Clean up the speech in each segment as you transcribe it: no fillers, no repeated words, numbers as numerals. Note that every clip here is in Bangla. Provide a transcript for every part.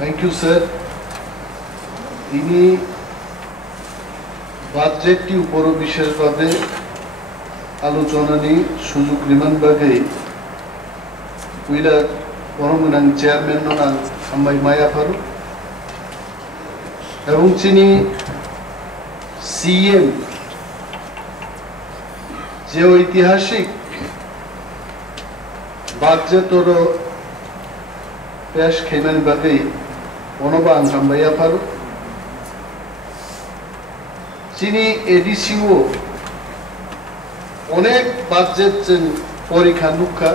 Thank you, sir. Ini budget uporo bishesh bhabe alochona ni sujog niman bage uila borong chairman nang amai maya faru ebong chini CEM je ঐতিহাসিক budget oro pesh khaiman bage onoba angambaya faru chini ADCO onek budget chen porikha nukha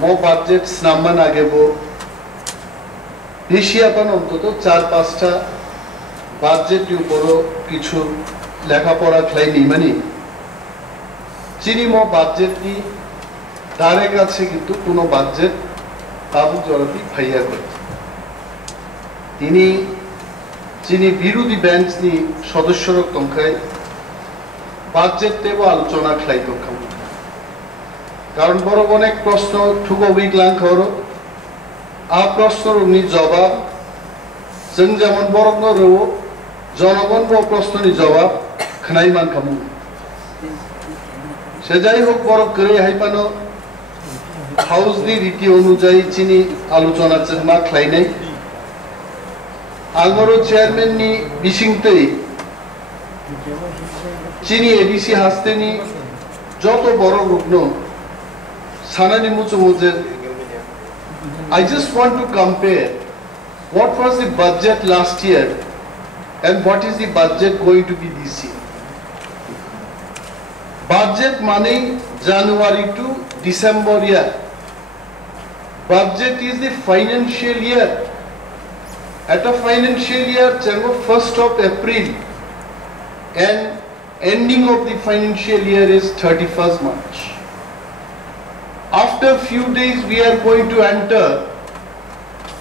mo budget snamman agebo বেশিয়াপান অন্তত 4-5টা বাজেট উপরও কিছু লেখাপড়া খাইনি মানে চিনি মো বাজেট নি তারে কাছে কিন্তু কোনো বাজেট তাবু জড়াতি ফাইয়া করে তিনি চিনি বিরোধী বেঞ্চ নি সদস্যরক সংখ্যায় বাজেট দেব আলোচনা খাইতো খাম কারণ বড় অনেক প্রশ্ন ঠুকো উইকলাং খরো आ प्रश्ननि जवाब जों जेमन बरगनो रो जनगण बो प्रश्ननि जवाब खनाय मानखामु से जाय होक बरग करे हाइपानो हाउस नि रीति अनुयायी चिनि आलोचना जों मा खलायनाय आंगरो चेयरमैन नि बिसिंगतै चिनि एडीसी हास्तेनि जतो बड़ रुग्न सानानि मुचु मुजे I just want to compare what was the budget last year and what is the budget going to be this year. Budget money January to December year. Budget is the financial year. At a financial year, 1st of April and ending of the financial year is 31st March. After few days we are going to enter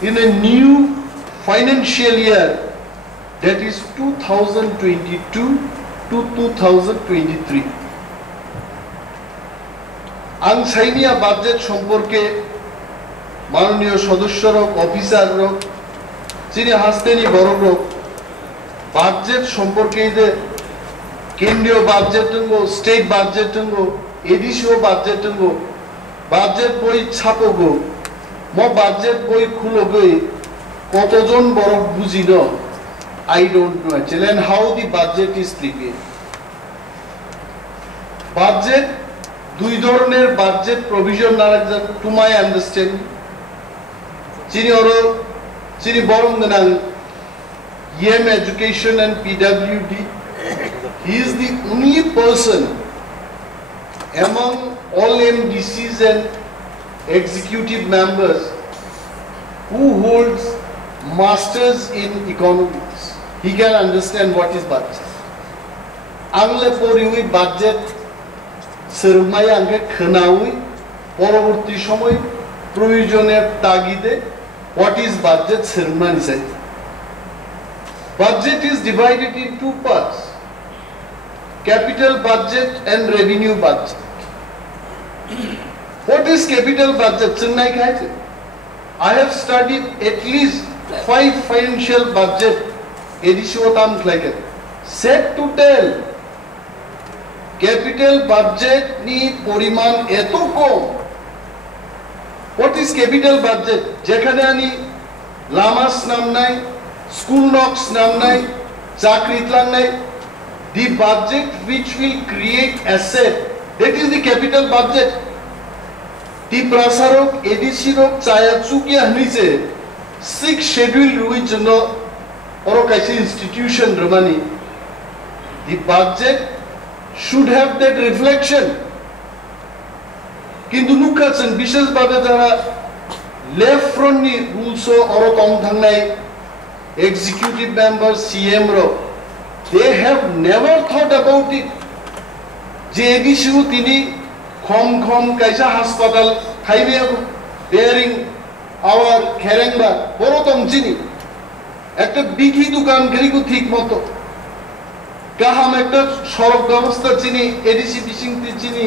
in a new financial year that is 2022 to 2023. आं साइनिया बाजेट सम्पर्के माननीय सदस्यरक अफिसाररक जिनि हास्तेनि बरगरक बाजेट सम्पर्के जे केंद्रीय बाजेट दंगो स्टेट बाजेट दंगो एडिसिओ बाजेट दंगो budget boy ছাপোগো mo budget boy খুলোগো কতজন বড় বুঝিনো I don't know actually and how the budget is prepared. Budget দুই ধরনের budget provision আছে to my understanding চিনি বরং নাং CEM education and PWD he is the only person among all MDCs and executive members who holds masters in economics. He can understand what is budget. Angle poriwi budget sermai ange khnawi পরবর্তী সময় প্রয়োজনের তাগিদে what is budget serman say. Budget is divided in two parts. Capital budget and revenue budget. What is capital budget? I have studied at least 5 financial budget edition like it. Set to tell capital budget ni poriman eto kom. What is capital budget? Jekhane ani lamas nam nai, school knocks nam nai, chakrit lang nai. The budget which will create asset, that is the capital budget. The prasarok ADC rok Chaya chukia niche 6 schedule ruij no oro kaise institution romani. The budget should have that reflection. Kintu nukhachen bishesh bhabe jara left front ni rules oro kong thangnai executive members CEM ro they have never thought about it. Je ADC tini khom kaisa hospital highway bearing our Kerengba borotom chini ekta bikhi dukan geriku thik moto kaham ekta sorok ব্যবস্থা chini ADC bising ti chini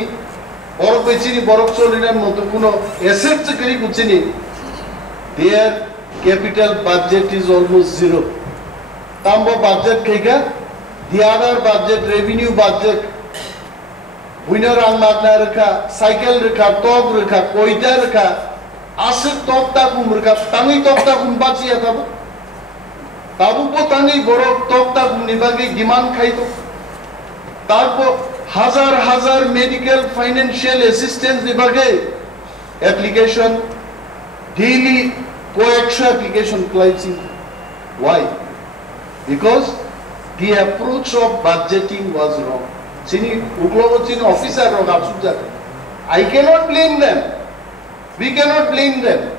borok chini borok cholinar moto kuno asset che geriku chini they are capital budget is almost zero. Tambo budget khaikha, the other budget, revenue budget, winner ang magna rekha, cycle rekha, top rekha, koida rekha, asset top ta kum rekha, tangi top ta kum bachi atabu. Tabu po tangi borok top ta kum nibagi giman khaito. Tarpo hazar medical financial assistance nibage application daily co-extra application clients. Why? Because the approach of budgeting was wrong. Chini uklogo chini officer rog absujat. I cannot blame them. We cannot blame them.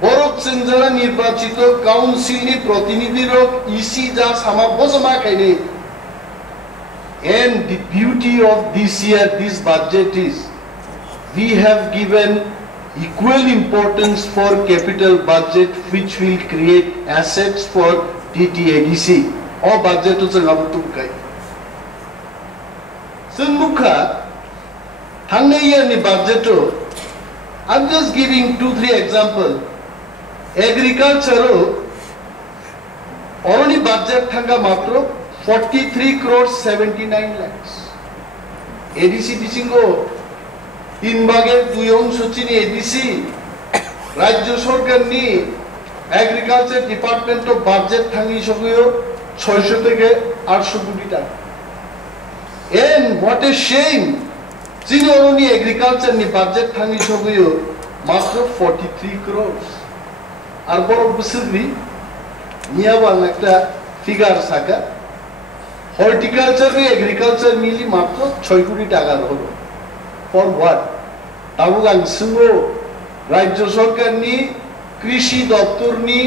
Borok chinjara nirbachito council ni protinidhi rog EC ja sama bosama kaini. And the beauty of this year, this budget is, we have given equal importance for capital budget, which will create assets for DTADC. Or budget to Sangabutukai. Sunmuka, Hangaya ni budgeto. I'm just giving 2-3 examples. Agriculture, already budget Hanga Matro. 43 crores 79 lakhs. ADC Bisingo, in Bagel, Duyong Suchini ADC, Rajyo Sorkar ni Agriculture Department of Budget Thangi Shoguyo, 600 থেকে 800 কোটি টাকা. And what a shame! Chinoroni Agriculture ni budget Thangi Shoguyo, মাত্র 43 crores. আর বড় বুঝলি, নিয়াবাং একটা figure Saka. Horticulture and agriculture mili matro 6 কোটি টাকার হলো for what তাবুগাং সুঙ্গো রাজ্য সরকার নি কৃষি দপ্তর নি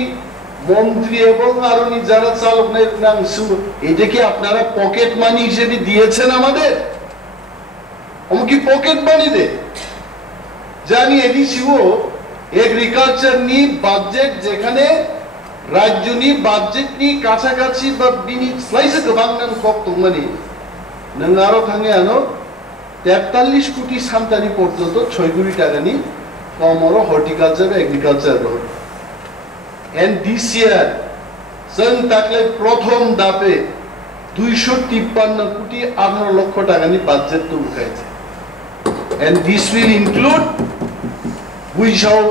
মন্ত্রী এবং আরনি যারা চালক নাং সুঙ্গো এটা কি আপনারা পকেট মানি হিসেবে দিয়েছেন আমাদের কি পকেট মানি দে জানি এডিসিও এগ্রিকালচার নি বাজেট যেখানে রাজ্যনি বাজেট নি কাছাকাছি বা বিনি স্লাইসে গোবাংনান কক তংমানি নং আরো থাঙ্গে আনো 43 কোটি সামতানি পর্যন্ত 6 কোটি টাকা নি কমরো horticulture agriculture road and this year জং তাকলে প্রথম দাপে 253 কোটি 18 লক্ষ টাকা নি বাজেট তো উঠাইছে এন্ড দিস উইল ইনক্লুড বুইসাও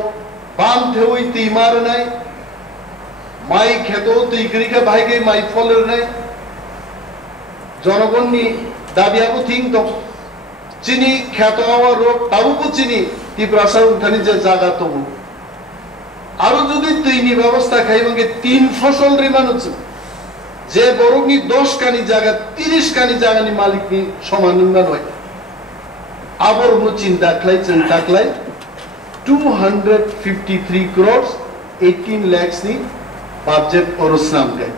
বাম থেউইতে ইমার নাই মাই খেতো তৈকরিকা ভাইগে মাই ফলের নাই জনগণনি দাবিয়াবো থিং তো চিনি খেতো হওয়া রোগ তাবুকু চিনি তীব্রাসা উঠানি যে জায়গা তবু আরো যদি তৈনি ব্যবস্থা খাইবঙ্গে 3 ফসল রিমান হচ্ছে যে বরংনি 10 কানি জায়গা 30 কানি জায়গা নি মালিক নি সমান নয় আবার চিন্তা ক্লাই 253 crores 18 lakhs ni budget orusnam gai.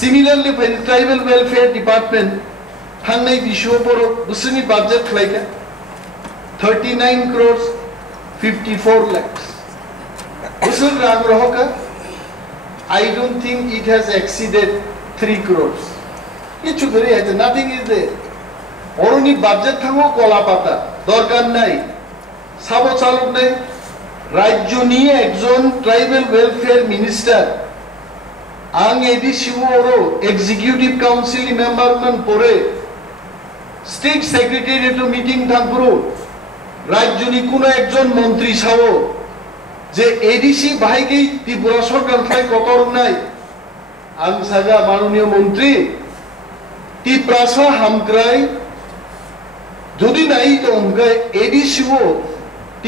Similarly, for the tribal welfare department, hangnai bisho poro Bisini budget khaikha 39 crores 54 lakhs. Usul ragrohoka, I don't think it has exceeded 3 crores. Kichu gori hai, nothing is there. Oroni budget thango kola pata, dorkar nai, sabo chalok nai. রাজ্য নিয়ে একজন ট্রাইবাল ওয়েলফেয়ার মিনিস্টার আং এডিসিওরো এক্সিকিউটিভ কাউন্সিল মেম্বার নন পরে স্টেট সেক্রেটারিয়েট মিটিং থাকবো রাজ্য নি কোনো একজন মন্ত্রী সাও যে এডিসি ভাইকে ত্রিপুরা সরকার ফাই কতর নাই আং সাগা মাননীয় মন্ত্রী ত্রিপ্রাসা হামক্রাই যদি নাই তো অঙ্গায় এডিসিও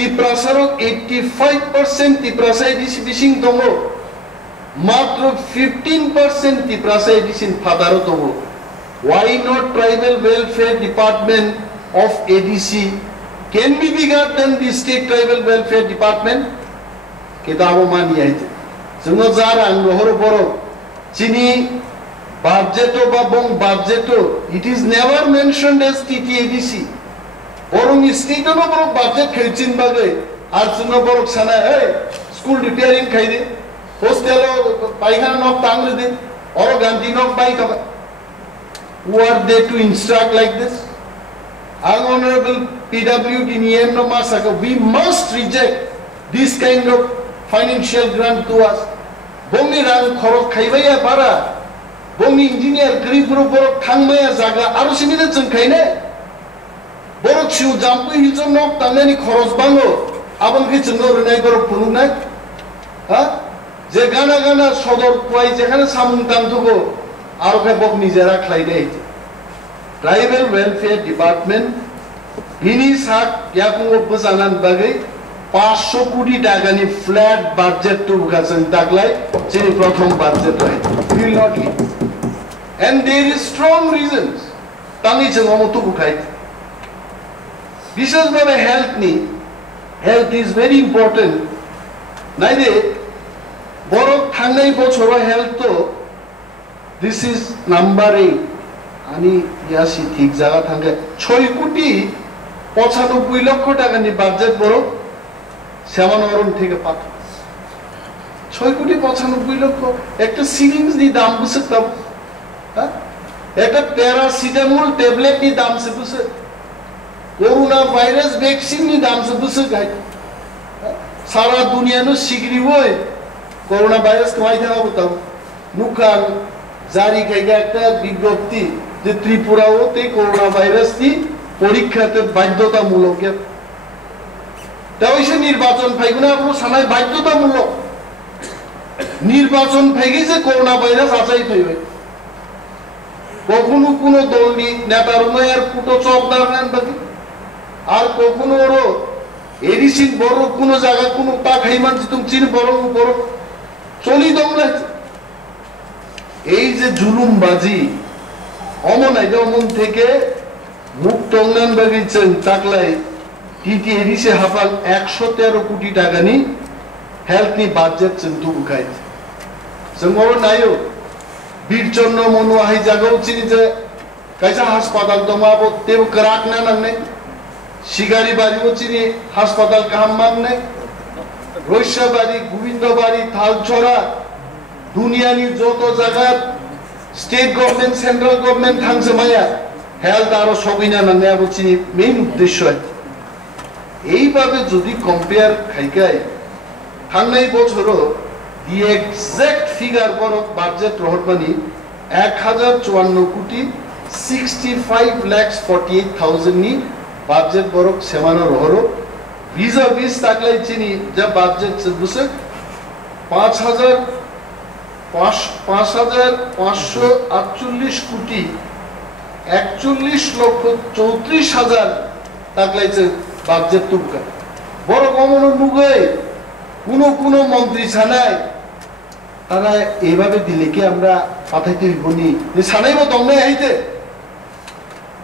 Tiprasaro 85% Tiprasa edisi bising tongo matro 15% Tiprasa edisi fadaro tongo. Why not tribal welfare department of ADC can be bigger than the state tribal welfare department? Kitabo mani aite. Sungo zara angrohoro boro chini budgeto babong budgeto it is never mentioned as TTADC. Borong state no borok budget khaichin bagai ar sunno borok sana hey school repairing khaide hostel paigana nok tangre din oro ganti nok bai ka who are they to instruct like this honorable PWD niyam no masaka we must reject this kind of financial grant to us. Bongi rang khorok khaibaya bara. Bongi engineer gripro borok thangmaya jaga aro simide jeng khaine. Borok siu jampu hiljon nok tangnani khoros bango. Abon ke jengno runai borok punungnai. Ha? Je gana gana sodor puai jekhane samung tamtugo aro ke bok nijera khlaide. Tribal Welfare Department ini sak yakungo pesanan bagai 500 কোটি টাকা ni flat budget to bukasan taklai chini prothom budget right will not leave and there is strong reasons tangi jengomo to bukai bishes bhabe health is very important naide borok thangnai bochoro health to this is number 8 ani yasi thik jaga thangge 6 কোটি 95 লক্ষ টাকা ni budget borok Samano থেকে পাঠা 6 কোটি 95 লক্ষ একটা সিরিঞ্জ দি দাম বুঝে তব হ্যাঁ একটা প্যারাসিটামল ট্যাবলেট দি দাম সে বুঝে করোনা ভাইরাস ভ্যাকসিন দি দাম সে বুঝে গাই সারা দুনিয়া নো সিগরি হই করোনা ভাইরাস কমাই থাকা বতাও নুকান জারি কইগা একটা বিজ্ঞপ্তি যে ত্রিপুরাতে করোনা ভাইরাস দি পরীক্ষাতে বাধ্যতামূলক তাওইসে নির্বাচন ফাইগুনা আপনি সানাই বাধ্যতামূলক নির্বাচন ফাইগে যে করোনা ভাইরাস আসাই ফাইবে কখনো কোনো দল নেতার নয়ার কুটো চকদার নেন বাকি আর কখনো ওরো এডিসিন বড় কোনো জায়গা কোনো তা খাইমান তুমি চিন বড় বড় চলি দমলে এই যে জুলুমবাজি অমনাই অমন থেকে মুখ টংনান বাগিয়েছেন তাকলাই টিটি এডিসে হাফাল 113 কোটি টাকা নি হেলথ নি বাজেট চিন্তু বুকাই जोंबो नायो बीरचन्न मनु हाय जागाव चिनि जे कायसा हासपाताल दमाबो तेबो कराक ना नांने शिगारी बारिबो चिनि हासपाताल काम मांगने रोइशाबारी गोविंदबारी थालचोरा दुनियानि जतो जागा स्टेट गवर्नमेंट सेंट्रल गवर्नमेंट थांजमाया हेल्थ आरो सगिना नांने आबो चिनि मेन उद्देश्य এইভাবে যদি কম্পেয়ার খাইকাই থাংনাই বছরও the exact figure for budget rohotmani 1054 কোটি 65 lakhs 48,000 ni budget borok Samano rohoro visa vis taklai chini ja budget sebuse 5548 কোটি 41 লক্ষ 34,000 taklai che budget tuka boro komono nugai কোনো মন্ত্রী ছানাই তারা এইভাবে দিলে কি আমরা পাঠাইতে হইবনি যে ছানাইবো দমনে আইতে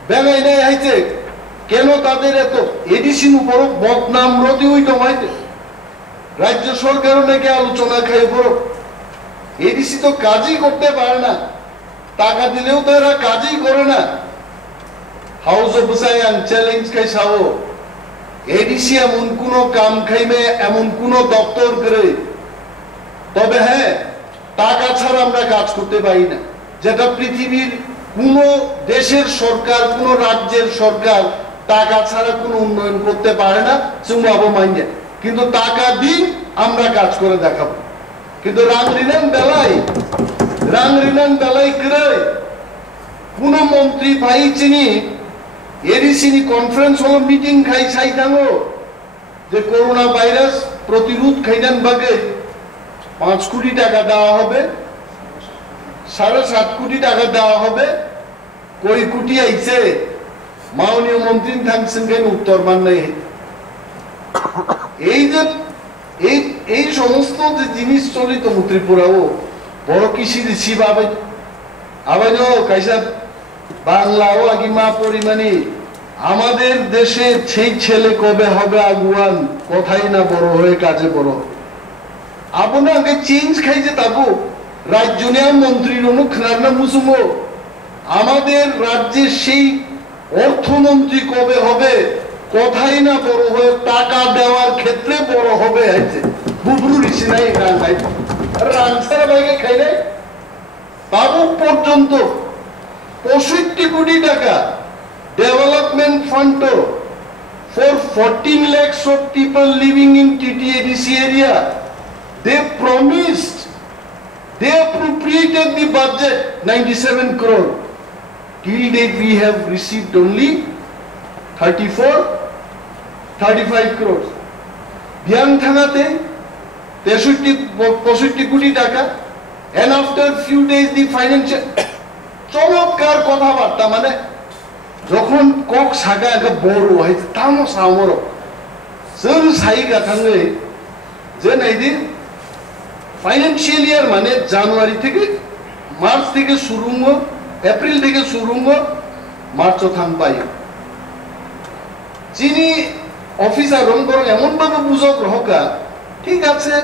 বেঙ্গাই নাই আইতে কেন তাদের এত এডিসিন উপর বদনাম রতি হই দমাইতে রাজ্য সরকারও নাকি আলোচনা খাই উপর এডিসি তো কাজই করতে পারে না টাকা দিলেও তো এরা কাজই করে না হাউস অফ সায়ান চ্যালেঞ্জ খাইছাও এডিসি এমন কোন কাম খাইবে এমন কোন দপ্তর করে তবে হ্যাঁ টাকা ছাড়া আমরা কাজ করতে পারি না যেটা পৃথিবীর কোন দেশের সরকার কোন রাজ্যের সরকার টাকা ছাড়া কোনো উন্নয়ন করতে পারে না চুমাবো মাইনে কিন্তু টাকা দিন আমরা কাজ করে দেখাবো কিন্তু রাংরিনান বেলাই করে কোন মন্ত্রী ভাই চিনি এডিসিনি কনফারেন্স হল মিটিং খাই সাইতাঙ্গো যে করোনা ভাইরাস প্রতিরোধ খাইদান বাগে 5 কোটি টাকা দেওয়া হবে 7.5 কোটি টাকা দেওয়া হবে কই কোটি আইছে মাননীয় মন্ত্রী থাকছেন কেন উত্তর মান নাই এই যে এই সমস্ত যে জিনিস চলিত ত্রিপুরাও বড় কৃষি দিছি ভাবে আবারও কাইসা বাংলাও আগিমা পরিমাণে আমাদের দেশে সেই ছেলে কবে হবে আগুয়ান কথাই না বড় হয়ে কাজে বড় আপনাকে চেঞ্জ খাইছে তাবো রাজ্য নিয়ে মন্ত্রীর অনুখার না মুসুমো আমাদের রাজ্যের সেই অর্থমন্ত্রী কবে হবে কথাই না বড় হয়ে টাকা দেওয়ার ক্ষেত্রে বড় হবে আছে বুবরু ঋষি নাই রাঙ্গাই রাংসার বাইকে খাই নাই বাবু পর্যন্ত 65 কোটি টাকা development fund for 14 lakhs of people living in TTADC area they promised, they appropriated the budget 97 crore. Till date we have received only 35 crores. Biang thangate 63 কোটি টাকা, and after few days the financial চমৎকার কথাবার্তা, মানে যখন কক সাগা একটা বড় হয় তামো সামরো जों साइगा थाङो जे नायदि फाइनेंशियल ईयर माने জানুয়ারি থেকে মার্চ থেকে শুরু হো, এপ্রিল থেকে শুরু হো, মার্চও থামবাই যিনি অফিসার রং বরং এমন ভাবে বুঝক রহকা ঠিক আছে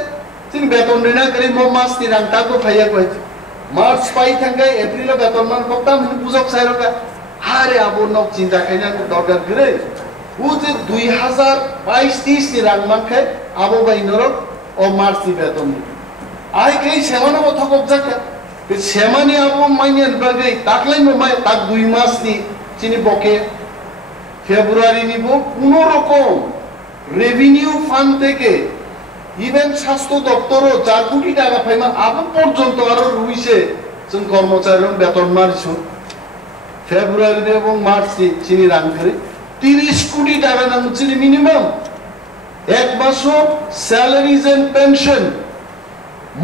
তিনি বেতন দেনা করে মাস তি রাং তাকো ফাইয়া কইছে মার্চ পাই থাকায় এপ্রিলে বেতন মান কতাম বুঝক সাইরকা আরে আবো ন চিন্তা খাইনা দরকার করে ও যে 2022-23 নি রাং মানখায় আবো বাই নরক ও মার্চ নি বেতন আই কই সেমানো কথা কবজাকা সেমানি আবো মাইনেন বাগে তাকলাই মাই তাক 2 মাস নি চিনি বকে ফেব্রুয়ারি নিব কোন রকম রেভিনিউ ফান্ড থেকে ইভেন স্বাস্থ্য দপ্তরও 4 কোটি টাকা পাইমা আবো পর্যন্ত আরো রুইছে जों কর্মচারীর বেতন মারছো ফেব্রুয়ারি এবং মার্চ চিনি রাং করে 30 কোটি টাকা নাম চিনি মিনিমাম এক মাসও salaries and pension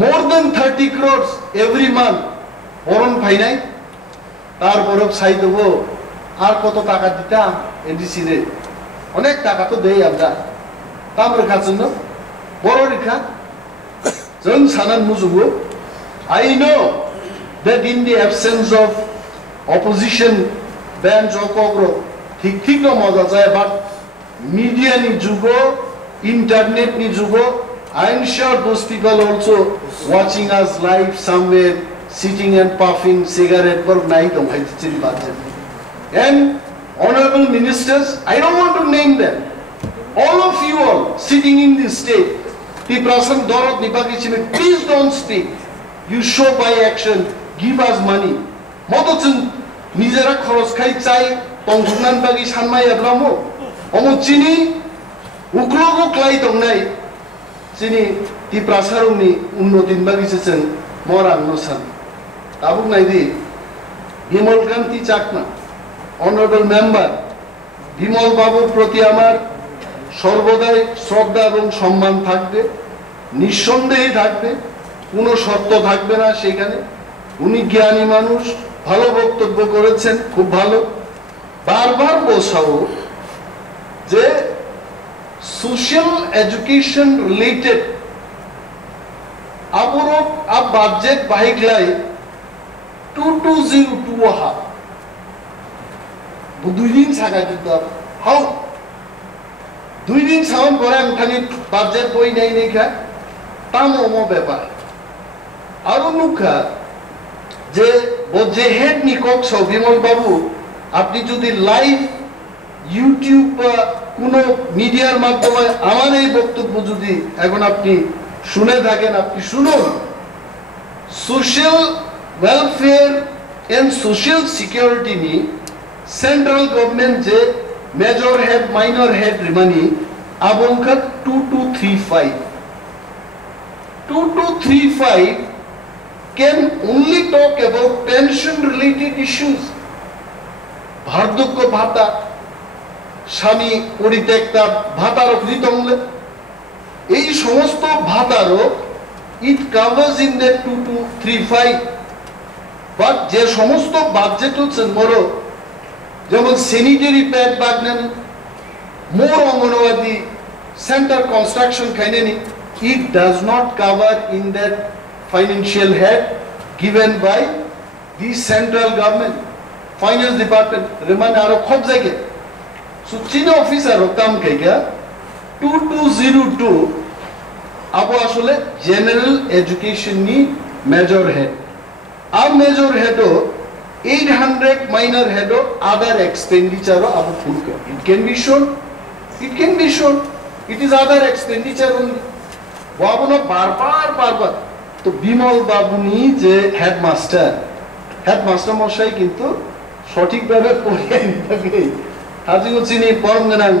more than 30 crores every month বরণ পাই নাই তারপরও চাই দেব আর কত টাকা দিতাম এডিসি রে অনেক টাকা তো দেই আমরা তাম রেখার জন্য বড় রেখা जों Sanan মুজুবো I know that in the absence of opposition bench or kogro ঠিক না মজা যায় বাট মিডিয়া নি যুগো ইন্টারনেট নি যুগো I am sure those people also watching us live somewhere sitting and puffing cigarette for night on Haitiri budget. And honorable ministers, I don't want to name them. All of you all sitting in this state, please don't speak. You show by action, give us money. Motochin Nizera Khoros Khai Chai, Tongsunan Bagi Sanmai Ablamo, Omochini, Uklogo Klai Tongnai. Sini di prasarungni unnotin bagi sesen moran nosan. Tabuk naidi Bimol Kanti Chakma, honorable member, Bimol Babu proti amar সর্বদাই শ্রদ্ধা এবং সম্মান থাকবে, নিঃসন্দেহে থাকবে, কোনো শর্ত থাকবে না সেখানে। উনি জ্ঞানী মানুষ, ভালো বক্তব্য করেছেন, খুব ভালো। বারবার বোঝাও যে social education related aborok a budget bahiklai 2202 ha দুই দিন ছাগা দিতে হবে হাউ দুই দিন সাউন পরে আমি খালি বাজেট বই নাই নেখা তামো ব্যাপার আরো নুখা যে হেড নিকক বিমল বাবু আপনি যদি লাইভ ইউটিউব বা কোনো মিডিয়ার মাধ্যমে আমার এই বক্তব্য যদি এখন আপনি শুনে থাকেন আপনি শুনুন social welfare and social security নি সেন্ট্রাল গভর্নমেন্ট যে মেজর হেড মাইনর হেড রিমানি আবংকা 2235 can only talk about pension related issues বার্ধক্য ভাতা স্বামী পরিত্যক্তা ভাতারও কৃতমূল্যে এই সমস্ত ভাতারও it covers in that 2235 but যে সমস্ত বাজেট হচ্ছে বড় যেমন স্যানিটারি প্যাড বাগনানি মোর অঙ্গনওয়াদি সেন্টার কনস্ট্রাকশন খাইনানি it does not cover in that financial head given by the central government finance department remane aro khob jage so china officer rotam kaiga 2202 abo asole general education ni major head our major head o 800 minor head o other expenditure o abo full it can be shown it is other expenditure only babuna barbar তো বিমল বাবুনি যে হেডমাস্টার মশাই কিন্তু সঠিকভাবে পড়িয়ে নিতে হাজিও চিনি পরমগানাং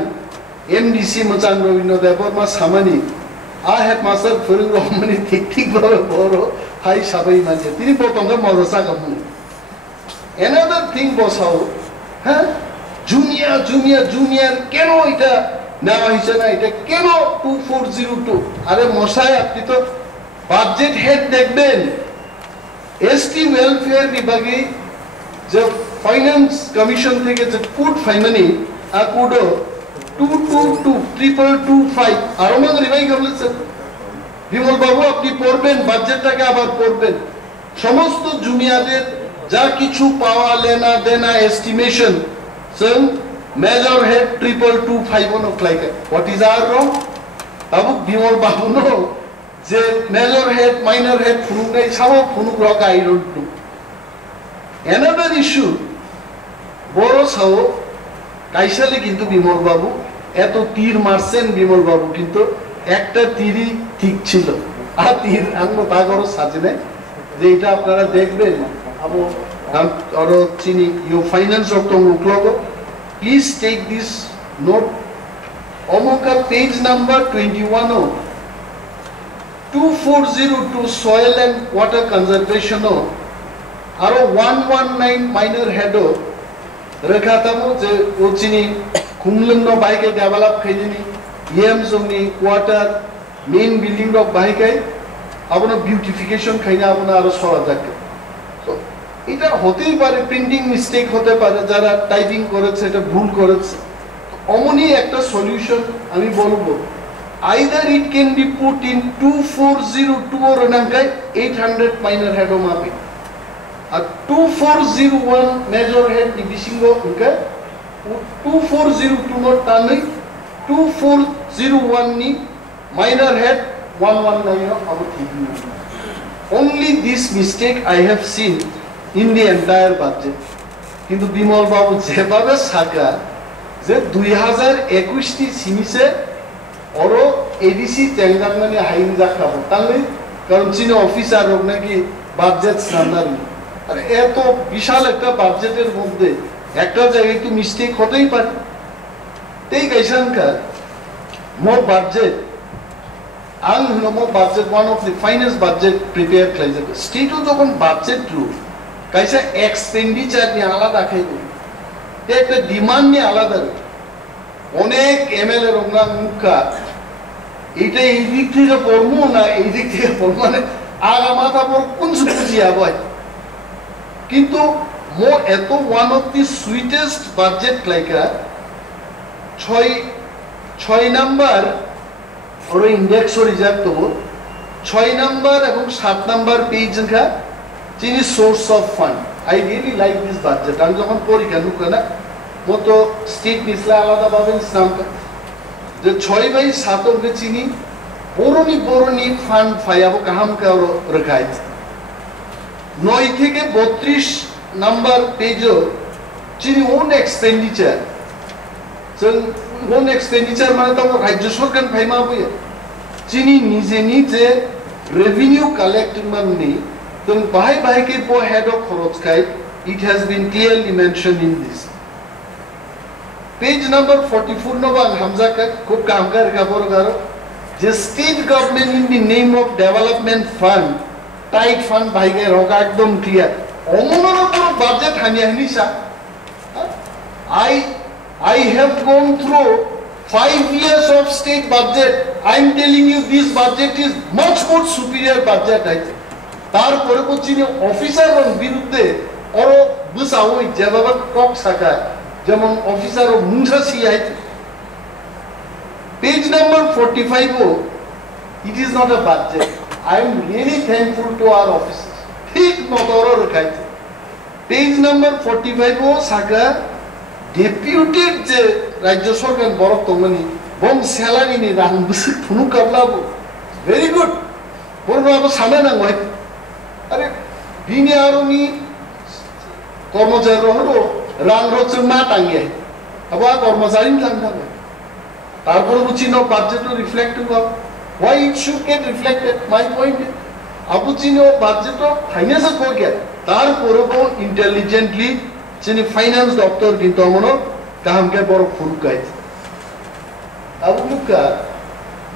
এমডিসি মোচাং রবীন্দ্র দেববর্মা সামানি হেডমাস্টার ফরিদ রহমানি ঠিক ভাবে বড় হাই সাবাই মাঝে তিনি প্রথমে মজাসা কামুন another thing বসাও হ্যাঁ জুনিয়র কেন এটা নেওয়া হয়েছে না এটা কেন 2402 আরে মশাই আপনি তো বাজেট হেড দেখবেন এসটি ওয়েলফেয়ার বিভাগে যে ফাইন্যান্স কমিশন থেকে যে কোড ফাইনানি আর কোড 222225 আর আমাদের রিভাই করলেন বিমল বাবু আপনি পড়বেন বাজেটটাকে আবার পড়বেন সমস্ত জুনিয়রদের যা কিছু পাওয়া লেনা দেনা এস্টিমেশন সন major head 2225 of like what is our wrong আবু বিমল বাবু নো যে মেজর হেড মাইনর হেড ফুনুক নাই সামো ফুনুক রক I don't know another issue বড় সাও কাইসালে কিন্তু বিমল বাবু এত তীর মারছেন বিমল বাবু কিন্তু একটা তীরই ঠিক ছিল আর তীর আঙ্গ তাগর সাজনে যে এটা আপনারা দেখবেন আবু আর চিনি ইউ ফাইন্যান্স অফ তংলুকলগো প্লিজ টেক দিস নোট অমুকা page number 21 2402 soil and water conservation আরো 119 মাইনর হেডও রেখাতামো যে ও চিনি খুমলন্ন বাইকে ডেভেলপ খাইনি ইএম জংনি কোয়ার্টার মেইন বিল্ডিং রক বাইকাই আপনার বিউটিফিকেশন খাইনা আপনার আরো সরা থাকে তো এটা হতেই পারে প্রিন্টিং মিস্টেক হতে পারে যারা টাইপিং করেছে এটা ভুল করেছে অমনি একটা সলিউশন আমি বলবো either it can be put in 2402 or rankai 800 minor head o mapi a 2401 major head divisingo unka 2402 no tanai 2401 ni minor head 119 no abu thiki only this mistake I have seen in the entire budget kintu Bimal babu jebhabe saka je 2021 ti simise oro ADC তেঙ্গাঙ্গানি হাইন যাখাবো তাহলে কারণ চীন অফিসার হোক নাকি বাজেট সান্দারি আর এত বিশাল একটা বাজেটের মধ্যে একটা জায়গায় একটু মিস্টেক হতেই পারে তেই কাইসানকা মো বাজেট আং হলো মো budget one of the finest budget prepare খাইছে স্টেটও যখন বাজেট রু কাইসা এক্সপেন্ডিচার নিয়ে আলাদা খাইবে একটা ডিমান্ড নিয়ে আলাদা অনেক এমএলএ রংনা মুখা এটা এই দিক থেকে পড়বো না এই দিক থেকে পড়বো মানে আগা মাথা পর কোন বুঝিয়া বয় কিন্তু মো এত one of the sweetest budget লাইকা 6 নাম্বার ওর ইন্ডেক্স ও রিজার্ভ তো 6 নাম্বার এবং 7 নাম্বার পেজ কা চিনি source of fund I really like this budget আমি যখন পড়ি কেন না মতো স্টেট মিসলা আলাদা পাবেন ইসলামকা যে 6/7 অব্দে চিনি বড়নি ফান্ড ফায়াবো কাহাম কারো রেখায় 9 থেকে 32 নাম্বার পেজও চিনি ওন এক্সপেন্ডিচার ওন এক্সপেন্ডিচার মানে তো রাজ্য সরকার ফাইমা বইয়া চিনি নিজে রেভিনিউ কালেক্ট মানে তো বাহাই কে পো হেড অফ খরচ খাই it has been clearly mention in this Page number 44 no bang Hamza ka khub kaam kar ka bor garo je state government in the name of development fund tight fund bhai ge roga ekdom clear omonor puro budget hani sa I have gone through 5 years of state budget I am telling you this budget is much more superior budget aise tar pore ko chini officer ron biruddhe oro busa hoi jebaba kok saka যেমন অফিসার ও মুন্সা CI page number 45 it is not a budget I am really thankful to our officers ঠিক মতর রেখাইছে পেজ নাম্বার 45 ও সাকা ডেপুটেড যে রাজ্য সরকার বড় তমনি বম স্যালারি নি রাং বসে ফুনু কাবলাবো ভেরি গুড বড় আবো সামনে না হয় আরে দিনে আরমি কর্মচারী হলো রাং রচন না টাঙ্গে আবার কর্মচারী টাঙ্গাবে তারপরে বুঝি নো বাজেট রিফ্লেক্ট হবে why it should get reflected my point Abu চিনো বাজেট ফাইন্যান্স করে তারপরে কো ইন্টেলিজেন্টলি চিনি ফাইন্যান্স দপ্তর কিন্তু আমনো কামকে বড় ফুল গাইছে আবু মুকা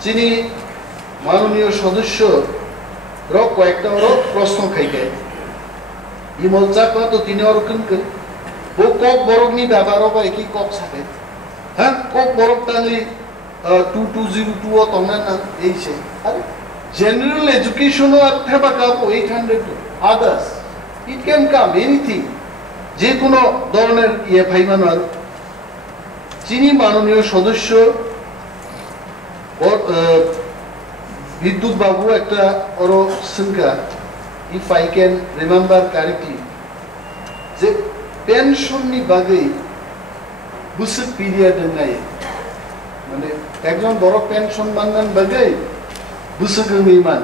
চিনি মাননীয় সদস্য রক কয়েকটা রক প্রশ্ন খাইকে ইমল চাকা তো তিনি আর কিনকে ও কক বরকনি ব্যাপার বা একই কক থাকে হ্যাঁ কক বরক টানি 2202 ও তংনা না এই সে আরে জেনারেল এডুকেশন আর থেবা কাপো 800 others it can come anything যে কোনো ধরনের ইয়ে ভাইমান আর যিনি মাননীয় সদস্য বিদ্যুৎ বাবু একটা ওর সংখ্যা if I can remember correctly যে পেনশননি বাগে বুসে পিরিয়ড নাই মানে একজন বড় পেনশন মাননান বাগে বুসে গমিমান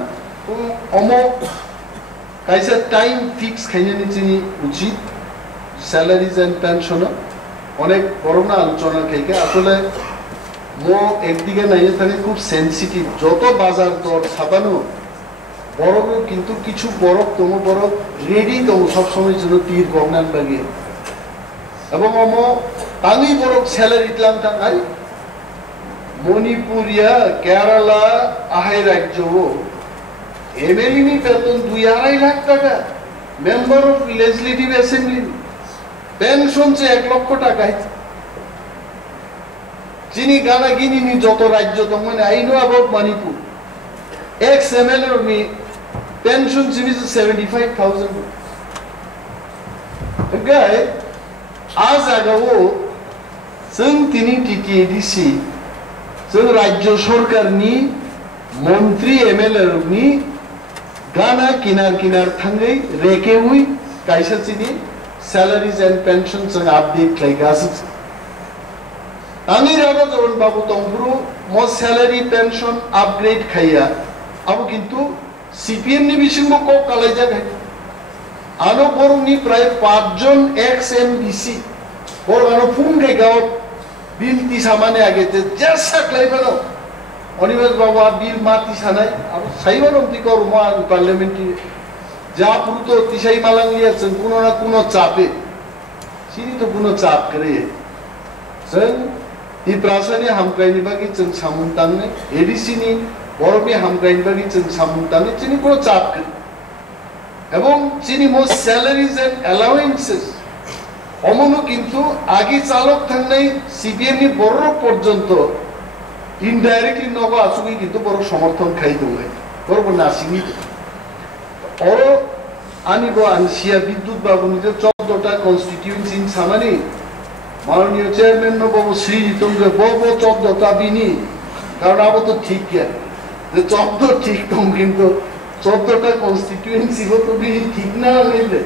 অম কাইসা টাইম ফিক্স খাইনি চিনি উচিত স্যালারিজ এন্ড পেনশন অনেক বড় না আলোচনা থেকে আসলে মো একদিকে নাই থাকে খুব সেনসিটিভ যত বাজার দর ছাপানো বড় কিন্তু কিছু বড় তোমার বড় রেডি তো সবসময় জন্য তীর গগনান বাগে এবং অম তাঙ্গি বড় স্যালারি ইতলাম তাঙ্গাই মণিপুরিয়া কেরালা আহাই রাজ্য এমএলএ বেতন 2-2.5 লাখ টাকা member of legislative assembly pension যে 1 লক্ষ টাকা যিনি গানা গিনি যত রাজ্য তো মানে I know about Manipur x MLA me pension series 75,000 গায় আজ আগাও जों তিনি টিটিএডিসি जों রাজ্য সরকার নি মন্ত্রী এমএলএ নি গানা কিনার থাঙ্গै রেকে হুই কাইসা চিনি salaries and pensions and update like us আমি রাবা জোন বাবু তংপুরু মো স্যালারি পেনশন আপগ্রেড খাইয়া আবু কিন্তু সিপিএম নি বিসিম কো কালাইজা খাই আনো বরুনি প্রায় 5 জন এক্স এমবিসি বড় আনো ফুন খাই গাও বিল তি সামানে আগেতে জাসা ক্লাইবানো অনিমেষ বাবু বিল মাতি সানাই আবু সাইবানম তি কর মা পার্লামেন্টারি যা পুরো তিসাই মালাঙ্গিয়া কোনো না কোনো চাপে সিনি তো কোনো চাপ করে जों ই প্রাসানি হামকাইনি বাকি जों সামুনতাংনে এডিসিনি বড়মি হামকাইনি বাকি जों সামুনতাংনে চিনি কোনো চাপ করে এবং চিনি মো স্যালারিজ এন্ড অ্যালাউয়েন্সেস অমনো কিন্তু আগে চালক থাকনাই সিপিএম নি বড় পর্যন্ত ইনডাইরেক্টলি নগো আসুকি কিন্তু বড় সমর্থন খাই দই বড় নাসিনি और आनिबो आनसिया विद्युत बाबुनिते 14टा कन्स्टिट्युएन्सी सामानि माननीय चेयरमैन न बाबु श्री तुमगे बबो 14टा बिनी कारण अब तो ठीक क्या যে 14 ঠিক তুম কিন্তু 14টা কনস্টিটিউয়েন্সি তো বিনি ঠিক না হইলে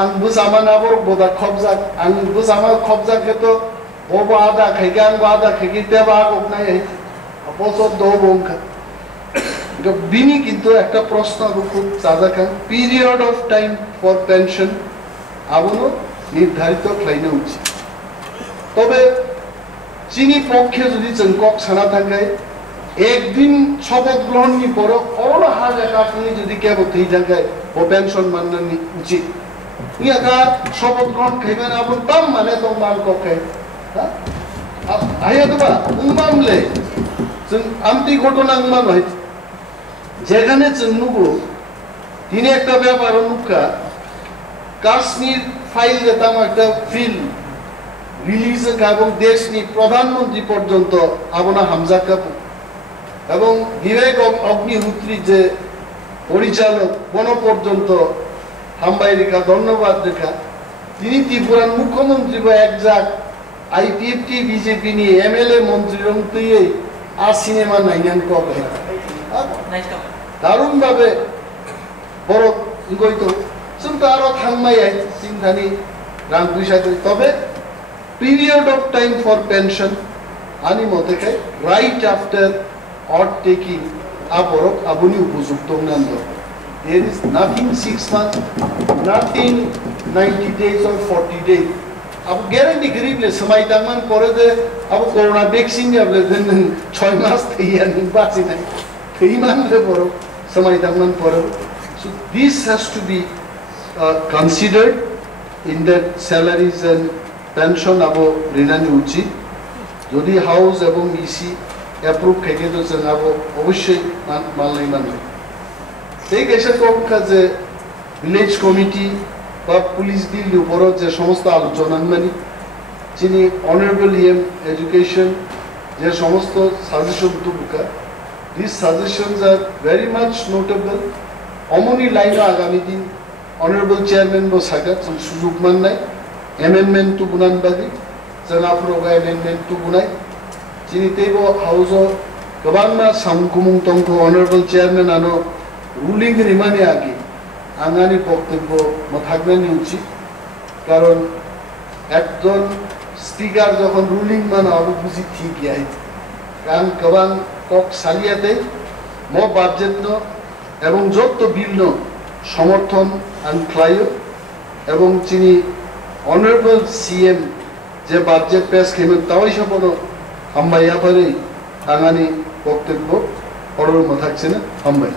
আং বুসামান আবর boda খবজা আং বুসামা খবজা কে তো ববো আদা খাইকে আং আদা খাইকে দেবা কোক নাই অপসদ দো বংখা বিনি কিন্তু একটা প্রশ্ন খুব চাজা খান period of time for pension আবনো নির্ধারিত খাইনা উচিত তবে চিনি পক্ষে যদি চঙ্কক ছানা থাকে একদিন শপথ গ্রহণ নি পরে অরো হাজার কাপনি যদি কেবল এই জায়গায় ও পেনশন মাননি উচিত ইয়াকা শপথ গ্রহণ খাইবেন আপন তাম মানে তো মান ককে হ্যাঁ আইয়া তো বা উমামলে আমতি ঘটনা উমাম হয় যেখানে চন্নুগো তিনি একটা ব্যাপার অনুকা কাশ্মীর ফাইল যেতাম একটা ফিল রিলিজ এবং দেশ নি প্রধানমন্ত্রী পর্যন্ত আবনা হামজা কাপু এবং বিবেক অগ্নিহোত্রী যে পরিচালক কোন পর্যন্ত হামবাই রেখা ধন্যবাদ রেখা তিনি ত্রিপুরার মুখ্যমন্ত্রী বা একজাক আইপিএফটি বিজেপি নিয়ে এমএলএ মন্ত্রী রংতুই আর সিনেমা নাইনান কবে দারুণ ভাবে বড় গইতো চিন্তা আরো থাংমাই চিন্তানি রাং পয়সা তবে period of time for pension আনি মতে খাই রাইট আফটার অর টেকিং আপরক আবুনি উপযুক্ত Nanda there is nothing 6 months nothing 90 days or 40 days अब ग्यारंटी गरीबले समय तांगमान परे दे अब कोरोना वैक्सीन याबले 6 मास थैया नि बाची नै थैमानले परो समय तांगमान परो so this has to be considered in that salaries and pension abo rinani uchi jodi house ebong isi approve থেকে তো জানাবো অবশ্যই মানলাই মানবে এই কেসে কম কাজে ভিলেজ কমিটি বা পুলিশ দিল উপরও যে সমস্ত আলোচনা মানি যিনি অনারেবল ইএম এডুকেশন যে সমস্ত সাজেশন তুলকা this suggestions are very much notable অমনি লাইন আগামী দিন অনারেবল চেয়ারম্যান বো সাকাত সুযোগ মান নাই অ্যামেন্ডমেন্ট টু বুনান বাদি জানাফরোগা অ্যামেন্ডমেন্ট টু বুনাই যিনি তেব হাউস গোবাংনা সামকুমুং তংক অনারেবল চেয়ারম্যান আনো রুলিং রিমানি আগে আঙানি বক্তব্য থাকবেনই উচিত কারণ একজন স্পিকার যখন রুলিং মানে আরো বুঝি ঠিক কারণ গোবাং কক সালিয়াতে বাজেটন এবং যত বিল সমর্থন আনখ্লায় এবং যিনি অনারেবল CEM যে বাজেট পেশ খেমেন তাওই সপনো হাম্বাইয়া পারে আঙানি বক্তব্য পড়ার থাকছে না হাম্বাই